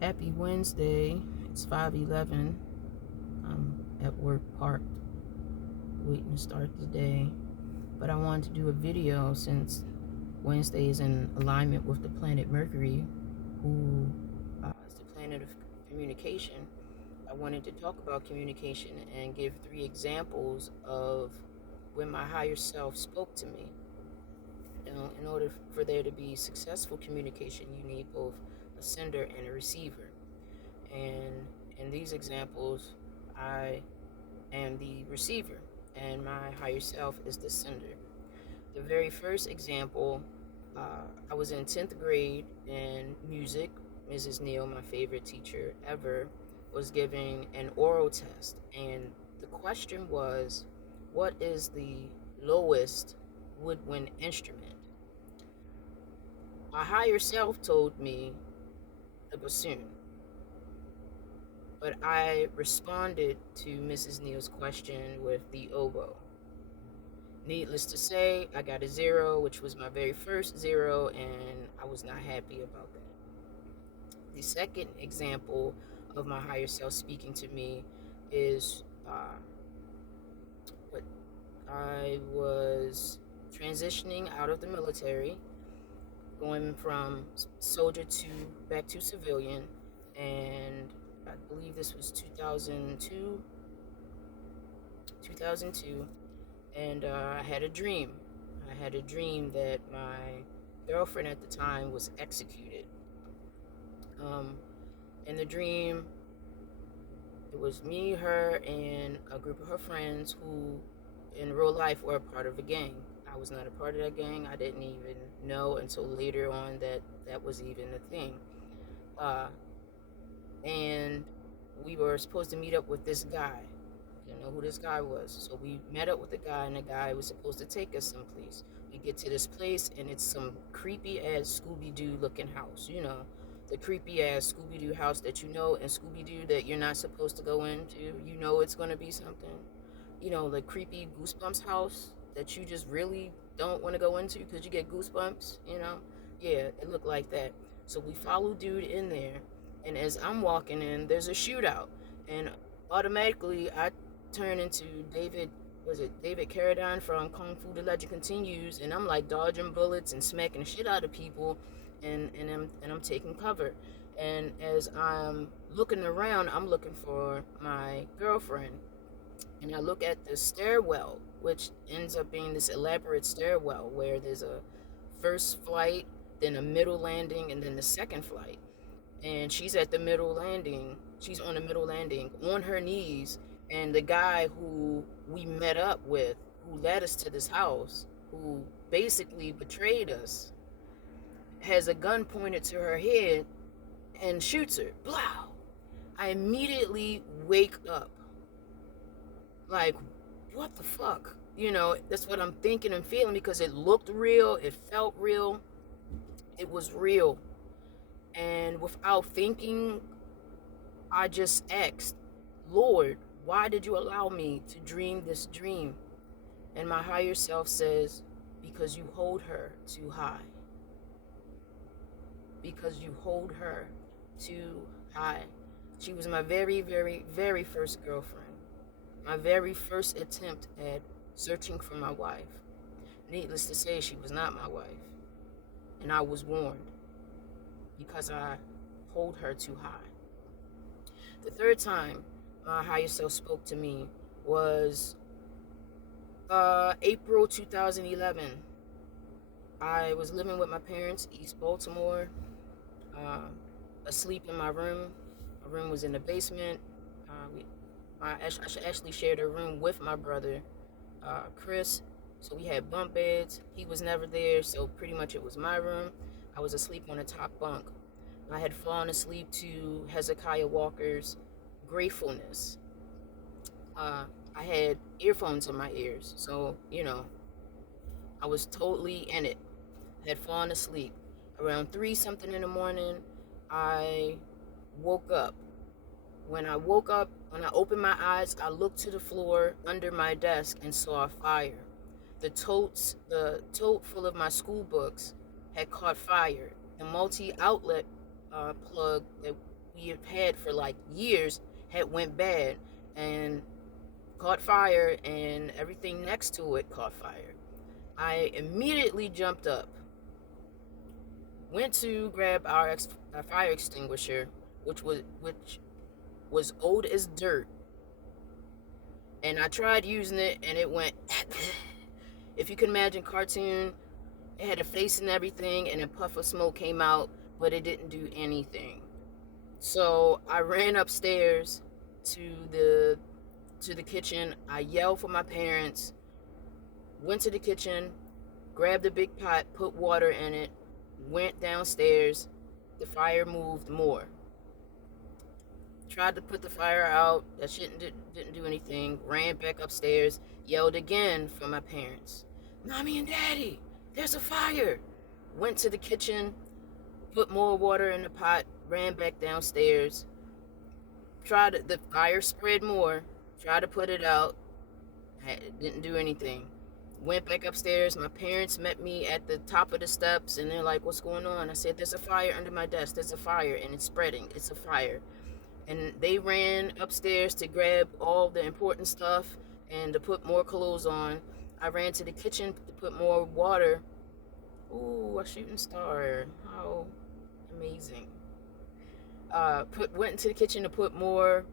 Happy Wednesday. It's 5:11. I'm at work parked, waiting to start the day. But I wanted to do a video since Wednesday is in alignment with the planet Mercury, who is the planet of communication. I wanted to talk about communication and give 3 examples of when my higher self spoke to me. In order for there to be successful communication, you need both a sender and a receiver. And in these examples, I am the receiver and my higher self is the sender. The very first example, I was in 10th grade in music. Mrs. Neal, my favorite teacher ever, was giving an oral test. And the question was, what is the lowest woodwind instrument? My higher self told me the bassoon. But I responded to Mrs. Neal's question with the oboe. Needless to say, I got a 0, which was my very first 0, and I was not happy about that. The second example of my higher self speaking to me is what I was transitioning out of the military, going from soldier to back to civilian, and I believe this was 2002, and I had a dream. I had a dream that my girlfriend at the time was executed. In the dream, it was me, her, and a group of her friends who, in real life, were a part of a gang. I was not a part of that gang. I didn't even know until later on that that was even a thing. And we were supposed to meet up with this guy. Didn't know who this guy was. So we met up with the guy, and the guy was supposed to take us someplace. We get to this place, and it's some creepy ass Scooby Doo looking house. You know, the creepy ass Scooby Doo house that you know in Scooby Doo that you're not supposed to go into. You know it's going to be something. You know, the creepy Goosebumps house that you just really don't want to go into because you get goosebumps, you know? Yeah, it looked like that. So we follow dude in there, and as I'm walking in, there's a shootout. And automatically, I turn into David Carradine from Kung Fu The Legend Continues, and I'm like dodging bullets and smacking the shit out of people, and I'm taking cover. And as I'm looking around, I'm looking for my girlfriend, and I look at the stairwell, which ends up being this elaborate stairwell where there's a first flight, then a middle landing, and then the second flight. And she's at the middle landing. She's on the middle landing on her knees. And the guy who we met up with, who led us to this house, who basically betrayed us, has a gun pointed to her head and shoots her. Blow! I immediately wake up. Like, what the fuck? You know, that's what I'm thinking and feeling because it looked real, it felt real, it was real. And without thinking, I just asked, Lord, why did you allow me to dream this dream? And my higher self says, because you hold her too high. Because you hold her too high. She was my very, very, very first girlfriend. My very first attempt at searching for my wife. Needless to say, she was not my wife. And I was warned because I hold her too high. The third time my higher self spoke to me was April 2011. I was living with my parents, East Baltimore, asleep in my room. My room was in the basement. I actually shared a room with my brother, Chris. So we had bunk beds. He was never there, so pretty much it was my room. I was asleep on the top bunk. I had fallen asleep to Hezekiah Walker's Gratefulness. I had earphones in my ears, so, you know, I was totally in it. I had fallen asleep. Around 3 something in the morning, I woke up. When I woke up, when I opened my eyes, I looked to the floor under my desk and saw a fire. The tote full of my school books had caught fire. The multi-outlet plug that we have had for like years had went bad and caught fire, and everything next to it caught fire. I immediately jumped up, went to grab our fire extinguisher, which was old as dirt, and I tried using it, and it went. If you can imagine cartoon, it had a face and everything, and a puff of smoke came out, but it didn't do anything. So I ran upstairs to the kitchen. I yelled for my parents, went to the kitchen, grabbed a big pot, put water in it, went downstairs. The fire moved more. Tried to put the fire out. That shit didn't do anything. Ran back upstairs, yelled again for my parents. Mommy and Daddy, there's a fire. Went to the kitchen, put more water in the pot, ran back downstairs. The fire spread more. Tried to put it out. Didn't do anything. Went back upstairs. My parents met me at the top of the steps, and they're like, what's going on? I said, there's a fire under my desk. There's a fire, and it's spreading. It's a fire. And they ran upstairs to grab all the important stuff and to put more clothes on. I ran to the kitchen to put more water. Ooh, a shooting star. How amazing. Went into the kitchen to put more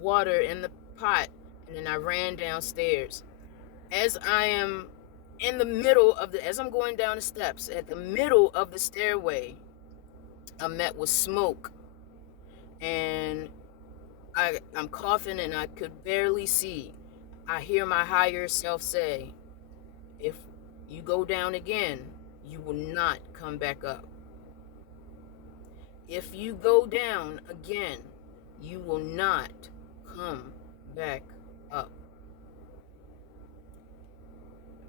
water in the pot, and then I ran downstairs. As I am in the middle of as I'm going down the steps, at the middle of the stairway, I'm met with smoke, and I'm coughing, and I could barely see. I hear my higher self say, if you go down again, you will not come back up. If you go down again, you will not come back up.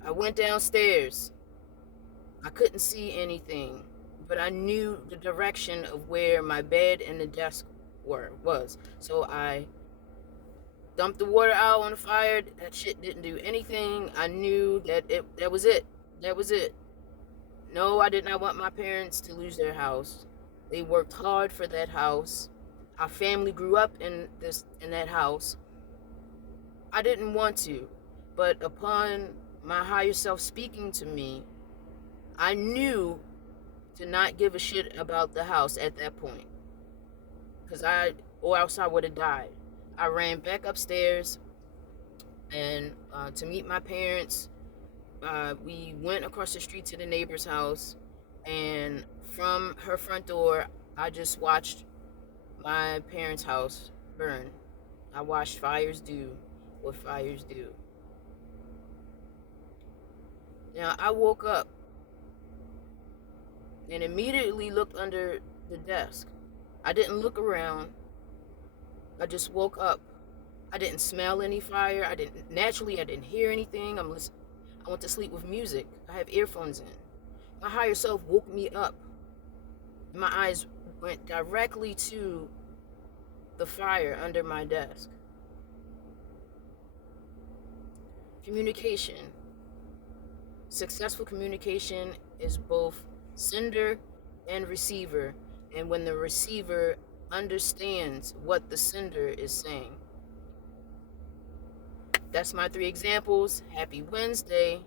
I went downstairs. I couldn't see anything, but I knew the direction of where my bed and the desk was. So I dumped the water out on the fire. That shit didn't do anything. I knew that that was it. That was it. No, I did not want my parents to lose their house. They worked hard for that house. Our family grew up in that house. I didn't want to, but upon my higher self speaking to me, I knew to not give a shit about the house at that point, or else I would have died. I ran back upstairs and to meet my parents. We went across the street to the neighbor's house, and from her front door, I just watched my parents' house burn. I watched fires do what fires do. Now, I woke up and immediately looked under the desk. I didn't look around. I just woke up. I didn't smell any fire. I didn't hear anything. I went to sleep with music. I have earphones in. My higher self woke me up. My eyes went directly to the fire under my desk. Communication. Successful communication is both sender and receiver, and when the receiver understands what the sender is saying. That's my 3 examples. Happy Wednesday.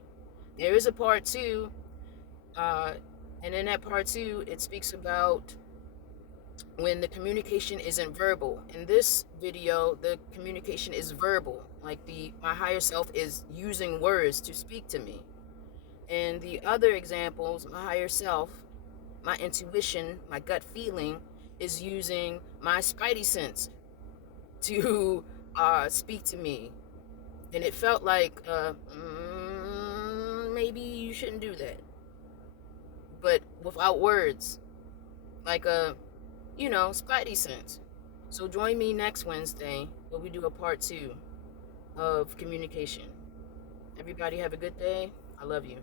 There is a part 2, and in that part 2, it speaks about when the communication isn't verbal. In this video, the communication is verbal, like my higher self is using words to speak to me. And the other examples, my higher self, my intuition, my gut feeling, is using my spidey sense to speak to me. And it felt like, maybe you shouldn't do that. But without words, like spidey sense. So join me next Wednesday where we do a part 2 of communication. Everybody have a good day. I love you.